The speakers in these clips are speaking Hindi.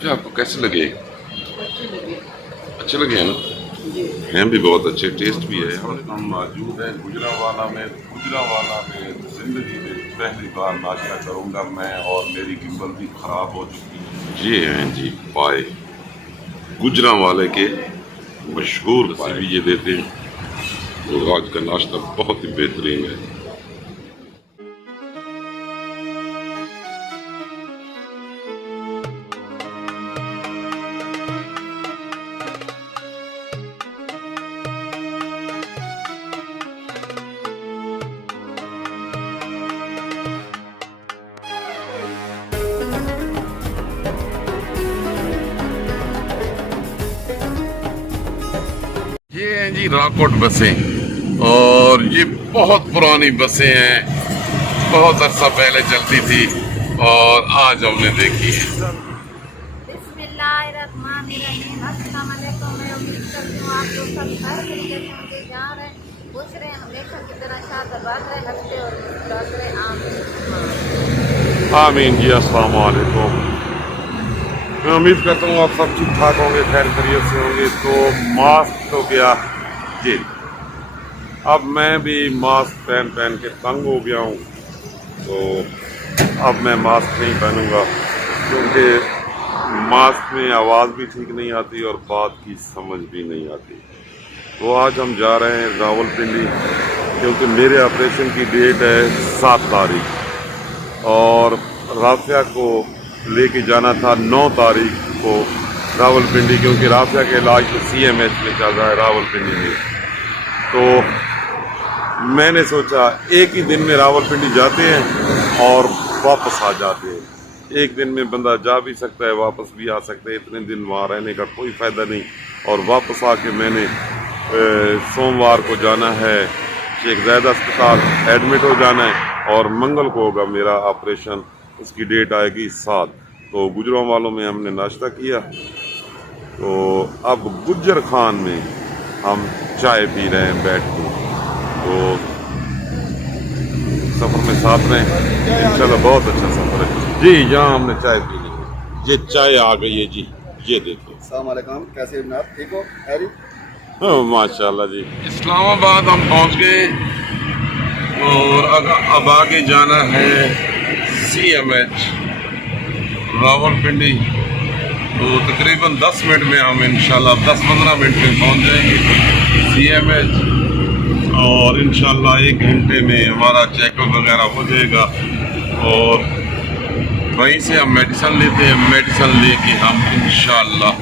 फिर आपको कैसे लगे? अच्छी लगी अच्छे लगे हैं ना? जी। हैं भी बहुत अच्छे, टेस्ट भी है। हम मौजूद हैं गुजरांवाला में। गुजरांवाला में ज़िंदगी में पहली बार नाश्ता करूंगा मैं, और मेरी गिम्बल भी ख़राब हो चुकी है। ये हैं जी पाए, गुजरांवाले के मशहूर पाए भी ये देते हैं। तो आज का नाश्ता बहुत ही बेहतरीन है। ये हैं जी राकोट बसें, और ये बहुत पुरानी बसें हैं, बहुत अरसा पहले चलती थी और आज हमने देखी है। बिस्मिल्लाहिर्रहमानिर्रहीम। अस्सलाम वालेकुम। मैं उम्मीद करती हूँ आप लोग सब खैर तरीके से मुझे जा रहे हैं, खुश रहे, हमेशा की तरह शादाबाद रहे, हंसते और मुस्कुराते रहे। आमीन। आमीन जी। अस्सलाम वालेकुम। मैं उम्मीद करता हूँ आप सब ठीक ठाक होंगे, खैर खैरियत से होंगे। तो मास्क तो गया जी, अब मैं भी मास्क पहन पहन के तंग हो गया हूँ। तो अब मैं मास्क नहीं पहनूंगा, क्योंकि मास्क में आवाज़ भी ठीक नहीं आती और बात की समझ भी नहीं आती। तो आज हम जा रहे हैं रावलपिंडी, क्योंकि मेरे ऑपरेशन की डेट है 7 तारीख, और राफिया को लेके जाना था 9 तारीख को रावलपिंडी, क्योंकि राफिया का इलाज तो CMH में चल रहा है रावलपिंडी में। तो मैंने सोचा एक ही दिन में रावलपिंडी जाते हैं और वापस आ जाते हैं। एक दिन में बंदा जा भी सकता है, वापस भी आ सकता है, इतने दिन वहाँ रहने का कोई फ़ायदा नहीं। और वापस आके मैंने सोमवार को जाना है शेख ज़ायद अस्पताल, एडमिट हो जाना है, और मंगल को होगा मेरा ऑपरेशन। उसकी डेट आएगी 7। तो गुजरांवालों में हमने नाश्ता किया, तो अब गुज्जर खान में हम चाय पी रहे हैं बैठ के। तो सफ़र में साथ रहें इंशाल्लाह, बहुत अच्छा सफ़र है जी। यहाँ हमने चाय पी ली, ये चाय आ गई है जी, ये देखिए। अस्सलाम वालेकुम, कैसे हैं जनाब? ठीक हो? हैरी? हाँ माशाल्लाह जी। इस्लामाबाद हम पहुँच गए, और अब आगे जाना है CMH रावलपिंडी। तो तकरीबन 10 मिनट में हम इंशाल्लाह 10-15 मिनट में पहुंच जाएंगे CMH, और इंशाल्लाह 1 घंटे में हमारा चेकअप वगैरह हो जाएगा, और वहीं से हम मेडिसिन लेते हैं। मेडिसिन लेके हम इंशाल्लाह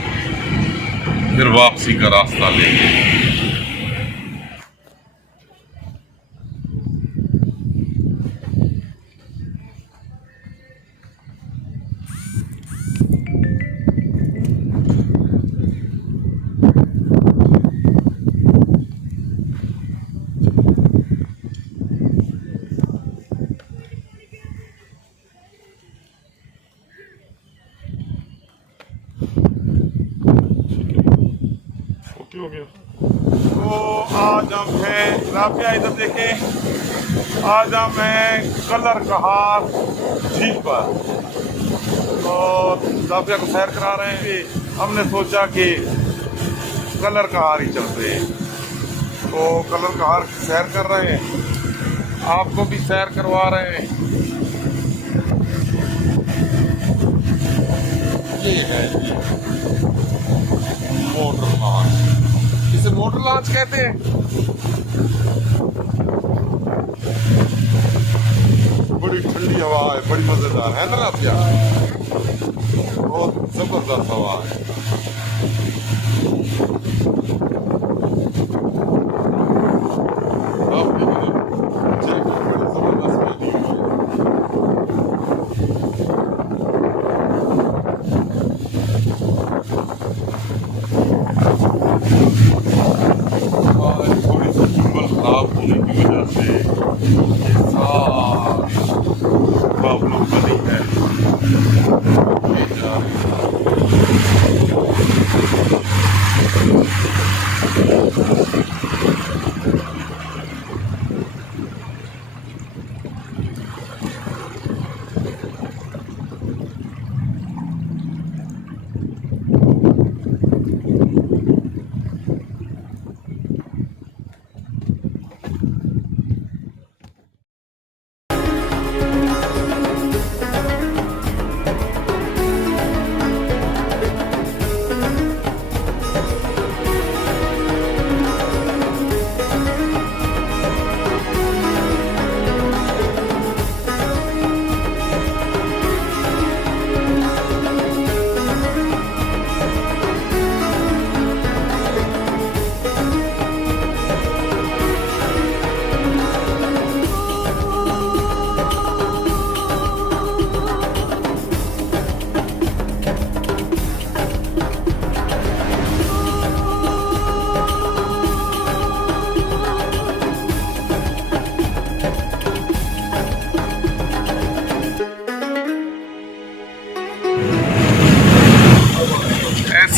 फिर वापसी का रास्ता लेंगे। हो गया। तो आज हम हैं राफिया, इधर देखें, आज हम हैं कलर कहार झील पर, और राफिया को सैर करा रहे हैं। हमने सोचा कि कलर कहार ही चलते हैं, तो कलर कहार की सैर कर रहे हैं, आपको भी सैर करवा रहे हैं। ये है मोटर लॉन्च, इसे मोटर लॉन्च कहते हैं। बड़ी ठंडी हवा है, बड़ी मजेदार है ना राफिया, बहुत जबरदस्त हवा है। थोड़ी सी गिम्बल खराब होने की वजह से ये सारी प्रॉब्लम बनी है। ये जा रही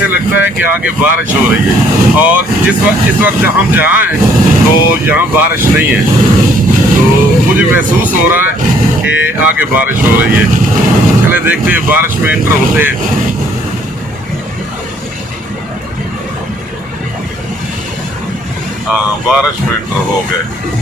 ऐसे लगता है कि आगे बारिश हो रही है, और इस वक्त हम जहाँ हैं तो यहाँ बारिश नहीं है, तो मुझे महसूस हो रहा है कि आगे बारिश हो रही है। चले देखते हैं, बारिश में एंटर होते हैं। हाँ, बारिश में एंटर हो गए।